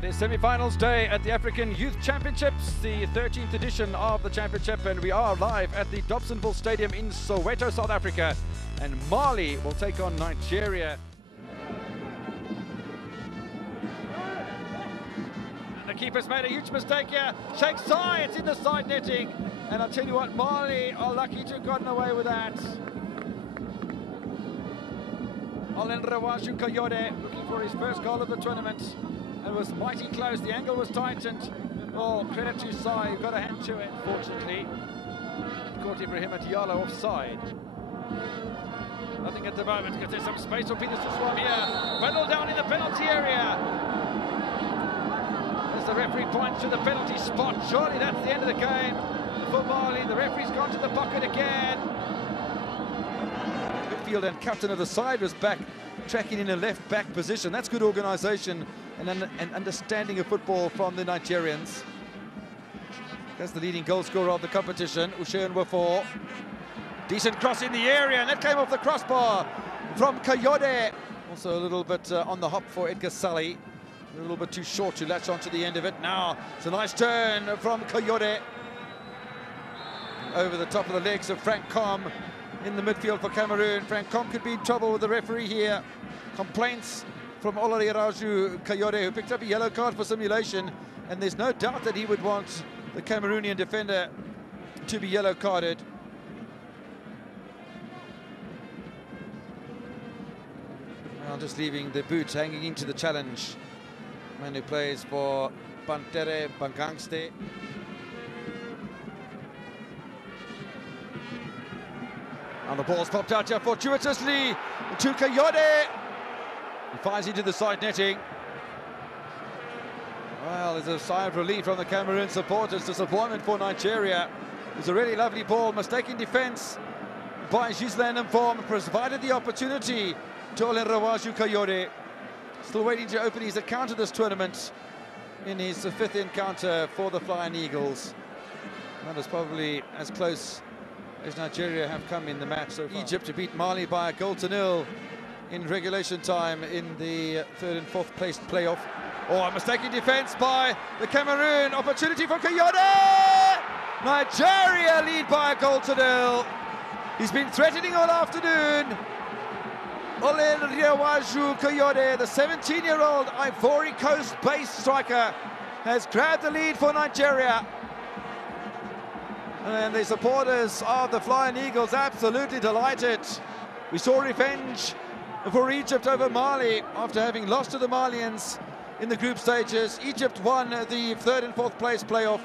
It is semi-finals day at the African Youth Championships, the 13th edition of the championship, and we are live at the Dobsonville Stadium in Soweto, South Africa, and Mali will take on Nigeria. And the keeper's made a huge mistake here, shakes high, it's in the side netting, and I'll tell you what, Mali are lucky to have gotten away with that. Kayode looking for his first goal of the tournament. It was mighty close, the angle was tight, and credit to Sai, who got a hand to it. Fortunately, caught Ibrahim Diallo offside. Nothing at the moment because there's some space for Peter to swim here. Bundle down in the penalty area. As the referee points to the penalty spot, surely that's the end of the game for Mali. The referee's gone to the bucket again. Midfield and captain of the side was back, tracking in a left-back position. That's good organisation and understanding of football from the Nigerians. That's the leading goal scorer of the competition, Ushean Wafo. Decent cross in the area, and that came off the crossbar from Kayode. Also a little bit on the hop for Edgar Sully. A little bit too short to latch onto the end of it. Now it's a nice turn from Kayode. Over the top of the legs of Frank Com in the midfield for Cameroon. Frank Com could be in trouble with the referee here. Complaints from Raju Kayode, who picked up a yellow card for simulation, and there's no doubt that he would want the Cameroonian defender to be yellow carded. Now just leaving the boot, hanging into the challenge. Man who plays for Pantere Bangangste. And the ball's popped out here fortuitously to Kayode. He fires into the side netting. Well, there's a sigh of relief from the Cameroon supporters. Disappointment for Nigeria. It was a really lovely ball. Mistaken defense by Ghislain Mform provided the opportunity to Raju Kayode. Still waiting to open his account of this tournament in his fifth encounter for the Flying Eagles. That is probably as close as Nigeria have come in the match so far. Egypt to beat Mali by a 0-0 in regulation time in the third and fourth placed playoff. A mistaken defense by the Cameroon. Opportunity for Kayode! Nigeria lead by a 0-0. He's been threatening all afternoon. Raju Kayode, the 17-year-old Ivory Coast-based striker, has grabbed the lead for Nigeria. And the supporters of the Flying Eagles absolutely delighted. We saw revenge for Egypt over Mali after having lost to the Malians in the group stages. Egypt won the third and fourth place playoff.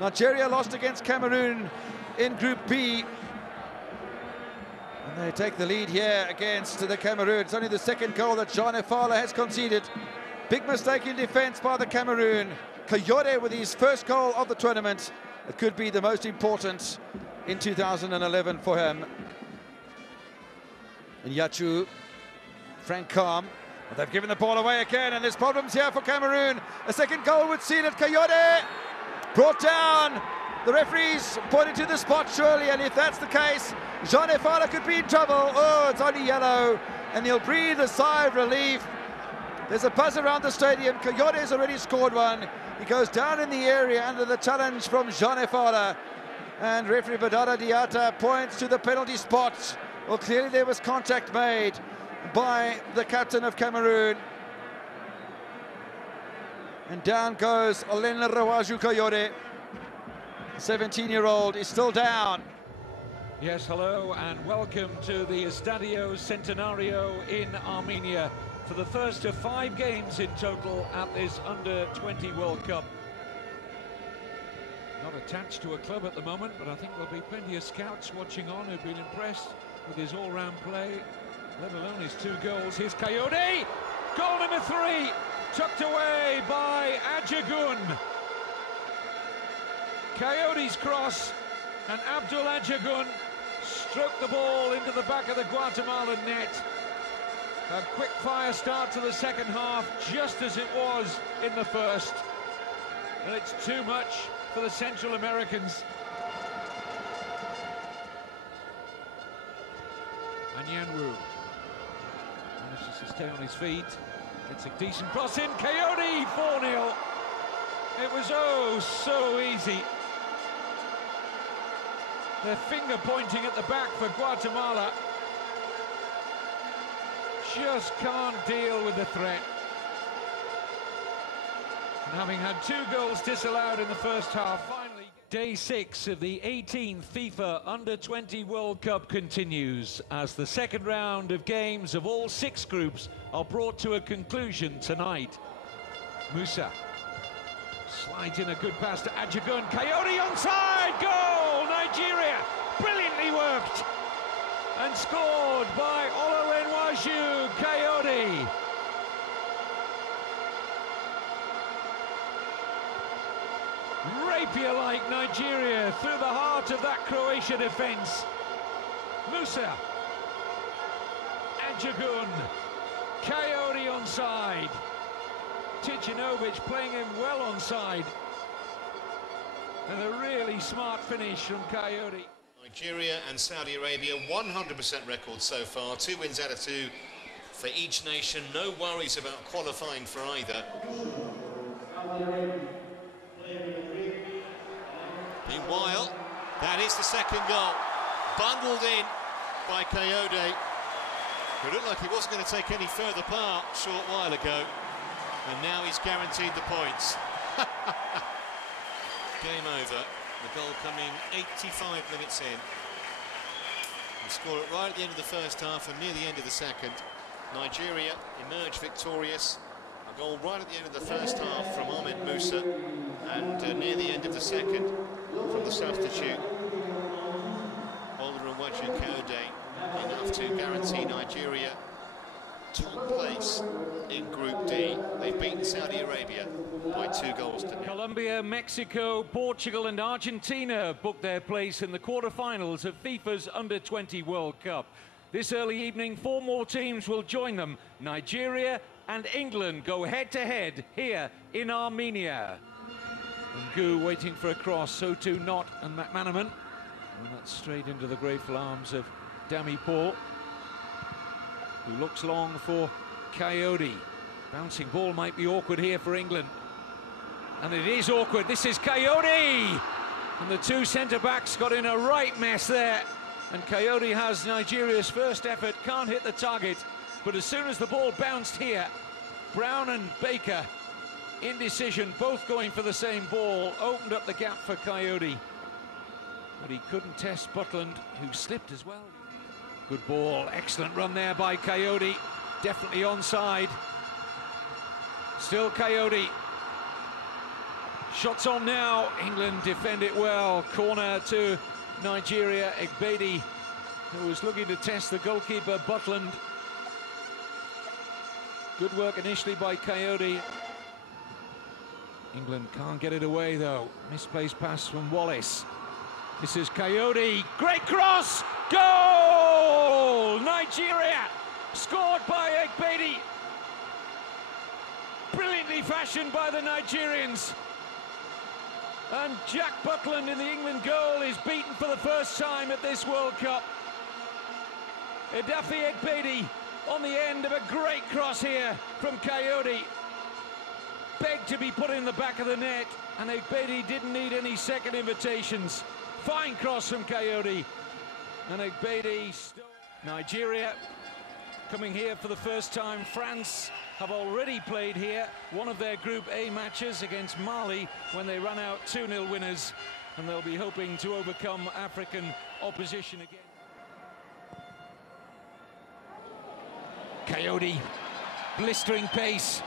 Nigeria lost against Cameroon in Group B. And they take the lead here against the Cameroon. It's only the second goal that Jean Efala has conceded. Big mistake in defense by the Cameroon. Kayode with his first goal of the tournament. It could be the most important in 2011 for him. And Yachu, Frank Com, they've given the ball away again, and there's problems here for Cameroon. A second goal would seal it. Kayode brought down. The referees pointed to the spot surely, and if that's the case, Jean Efala could be in trouble. It's only yellow, and he'll breathe a sigh of relief. There's a buzz around the stadium. Kayode has already scored one. He goes down in the area under the challenge from Jean Efala, and referee Badara Diata points to the penalty spot. Well, clearly there was contact made by the captain of Cameroon. And down goes Raju Kayode. 17-year-old is still down. Yes, hello and welcome to the Estadio Centenario in Armenia for the first of 5 games in total at this Under-20 World Cup. Not attached to a club at the moment, but I think there'll be plenty of scouts watching on who've been impressed with his all-round play, let alone his 2 goals. Here's Kayode, goal number 3, tucked away by Ajagun. Kayode's cross, and Abdul Ajagun stroked the ball into the back of the Guatemalan net. A quick-fire start to the second half, just as it was in the first. And it's too much for the Central Americans. Anyanwu manages to stay on his feet. It's a decent cross in. Kayode 4-0. It was oh so easy. Their finger pointing at the back for Guatemala. Just can't deal with the threat. And having had 2 goals disallowed in the first half, finally... Day 6 of the 18th FIFA Under-20 World Cup continues as the second round of games of all 6 groups are brought to a conclusion tonight. Musa slides in a good pass to Ajagun. Kayode onside! Goal! Nigeria! Brilliantly worked! And scored by Olurenwaju Kayode. Rapier-like Nigeria through the heart of that Croatia defence. Musa, Ajagun, Kayode onside. Ticinovic playing him well onside. And a really smart finish from Kayode. Nigeria and Saudi Arabia, 100% record so far. 2 wins out of 2 for each nation. No worries about qualifying for either. Meanwhile, that is the second goal. Bundled in by Kayode, who looked like he wasn't going to take any further part a short while ago. And now he's guaranteed the points. Game over. The goal coming 85 minutes in. He scored it right at the end of the first half and near the end of the second. Nigeria emerged victorious. A goal right at the end of the first half from Ahmed Musa, and near the end of the second from the substitute Olurenwaju Kayode, enough to guarantee Nigeria top place in Group D. They've beaten Saudi Arabia by 2 goals to 0. Colombia, Mexico, Portugal and Argentina booked their place in the quarter-finals of FIFA's Under-20 World Cup. This early evening, 4 more teams will join them. Nigeria and England go head-to-head here in Armenia. Ngu waiting for a cross, so too Knott and McManaman. And that's straight into the grateful arms of Dami Paul, who looks long for Kayode. Bouncing ball might be awkward here for England. And it is awkward. This is Kayode! And the 2 centre-backs got in a right mess there. And Kayode has Nigeria's first effort, can't hit the target. But as soon as the ball bounced here, Brown and Baker, indecision, both going for the same ball, opened up the gap for Kayode. But he couldn't test Butland, who slipped as well. Good ball, excellent run there by Kayode. Definitely onside. Still Kayode. Shots on now. England defend it well. Corner to Nigeria. Egbedi, who was looking to test the goalkeeper, Butland. Good work initially by Kayode. England can't get it away, though. Misplaced pass from Wallace. This is Kayode. Great cross! Goal! Nigeria! Scored by Egbedi. Brilliantly fashioned by the Nigerians. And Jack Butland in the England goal is beaten for the first time at this World Cup. Edafe Egbedi on the end of a great cross here from Kayode. Begged to be put in the back of the net, and Egbedi didn't need any second invitations. Fine cross from Kayode. And Egbedi... Nigeria coming here for the first time. France have already played here one of their Group A matches against Mali when they ran out 2-0 winners, and they'll be hoping to overcome African opposition again. Kayode, blistering pace.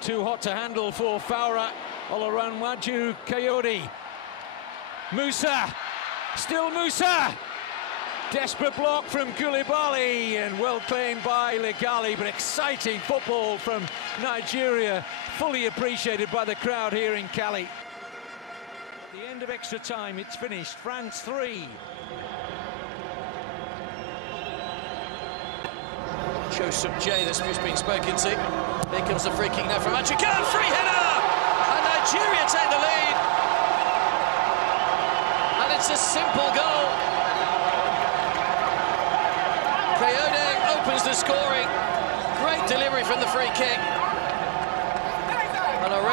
Too hot to handle for Fowler. Olurenwaju Kayode. Musa, still Musa. Desperate block from Koulibaly, and well claimed by Legali, but exciting football from Nigeria, fully appreciated by the crowd here in Cali. At the end of extra time, it's finished. France 3. Joseph J, that's just been spoken to. Here comes the free kick now from Ajagun, free header! And Nigeria take the lead. And it's a simple goal. Kayode opens the scoring. Great delivery from the free kick.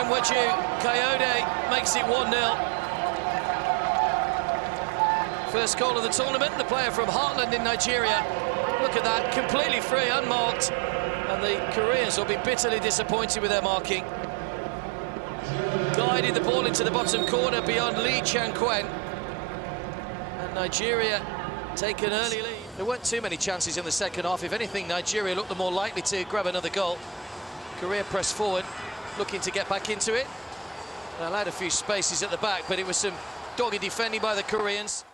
again, would you? Kayode makes it 1-0. First goal of the tournament, the player from Heartland in Nigeria. Look at that, completely free, unmarked. And the Koreans will be bitterly disappointed with their marking. Guided the ball into the bottom corner beyond Lee Chang-Kwen. And Nigeria take an early lead. There weren't too many chances in the second half. If anything, Nigeria looked the more likely to grab another goal. Korea pressed forward, looking to get back into it. They allowed a few spaces at the back, but it was some dogged defending by the Koreans.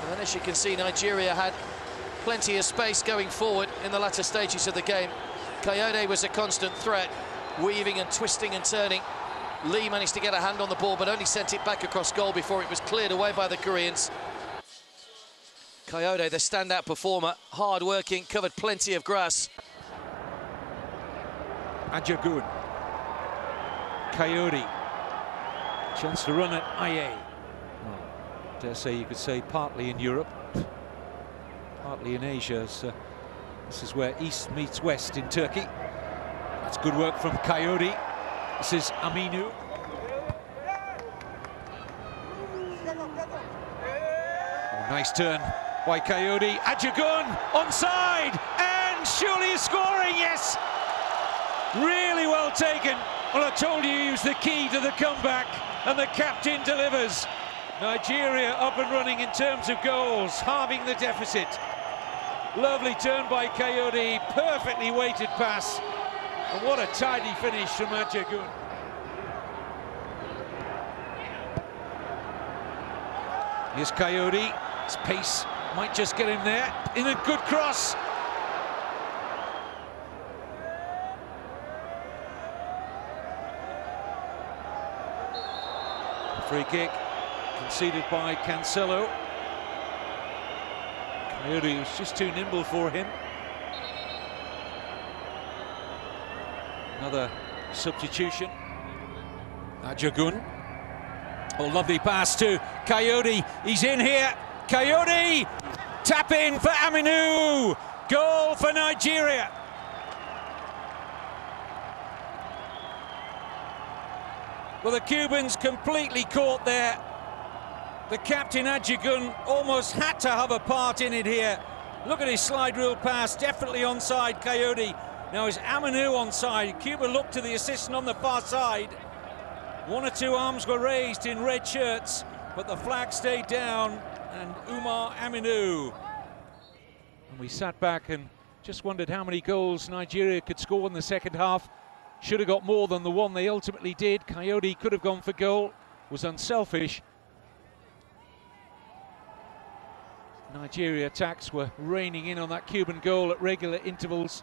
And then, as you can see, Nigeria had plenty of space going forward in the latter stages of the game. Kayode was a constant threat, weaving and twisting and turning. Lee managed to get a hand on the ball, but only sent it back across goal before it was cleared away by the Koreans. Kayode, the standout performer, hard-working, covered plenty of grass. Ajagun. Kayode. Chance to run at Aye. Well, dare say you could say partly in Europe, partly in Asia. So this is where East meets West in Turkey. That's good work from Kayode. This is Aminu. Oh, nice turn by Kayode. Ajagun onside, and surely is scoring, yes! Really well taken. Well, I told you he was the key to the comeback, and the captain delivers. Nigeria up and running in terms of goals, halving the deficit. Lovely turn by Kayode, perfectly weighted pass. And what a tidy finish from Ajagun. Here's Kayode. His pace might just get him there. In a good cross. Free kick conceded by Cancelo. Kayode was just too nimble for him. Another substitution. Ajagun. Oh, lovely pass to Kayode. He's in here. Kayode! Tap in for Aminu. Goal for Nigeria. Well, the Cubans completely caught there. The captain, Ajagun, almost had to have a part in it here. Look at his slide rule pass, definitely onside, Kayode. Now is Aminu onside. Cuba looked to the assistant on the far side. One or two arms were raised in red shirts, but the flag stayed down, and Umar Aminu. And we sat back and just wondered how many goals Nigeria could score in the second half. Should have got more than the one they ultimately did. Kayode could have gone for goal, was unselfish. Nigeria attacks were raining in on that Cuban goal at regular intervals,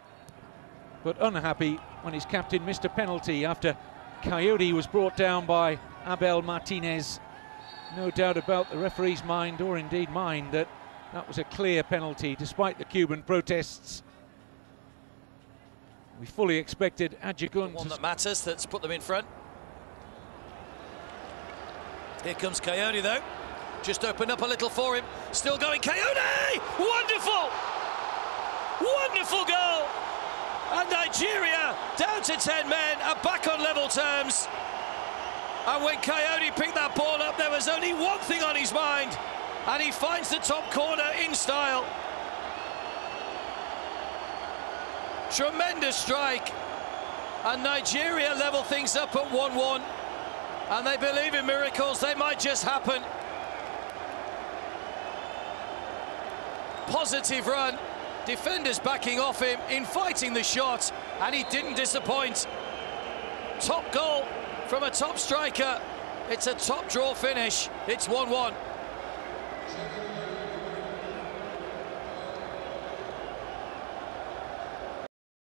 but unhappy when his captain missed a penalty after Kayode was brought down by Abel Martinez. No doubt about the referee's mind, or indeed mine, that that was a clear penalty despite the Cuban protests. We fully expected Ajagun. One that matters, that's put them in front. Here comes Kayode though. Just opened up a little for him. Still going, Kayode! Wonderful! Wonderful goal! And Nigeria, down to 10 men, are back on level terms. And when Kayode picked that ball up, there was only one thing on his mind, and he finds the top corner in style. Tremendous strike, and Nigeria level things up at 1-1, and they believe in miracles. They might just happen. Positive run, defenders backing off him in fighting the shot, and he didn't disappoint. Top goal from a top striker. It's a top draw finish. It's 1-1.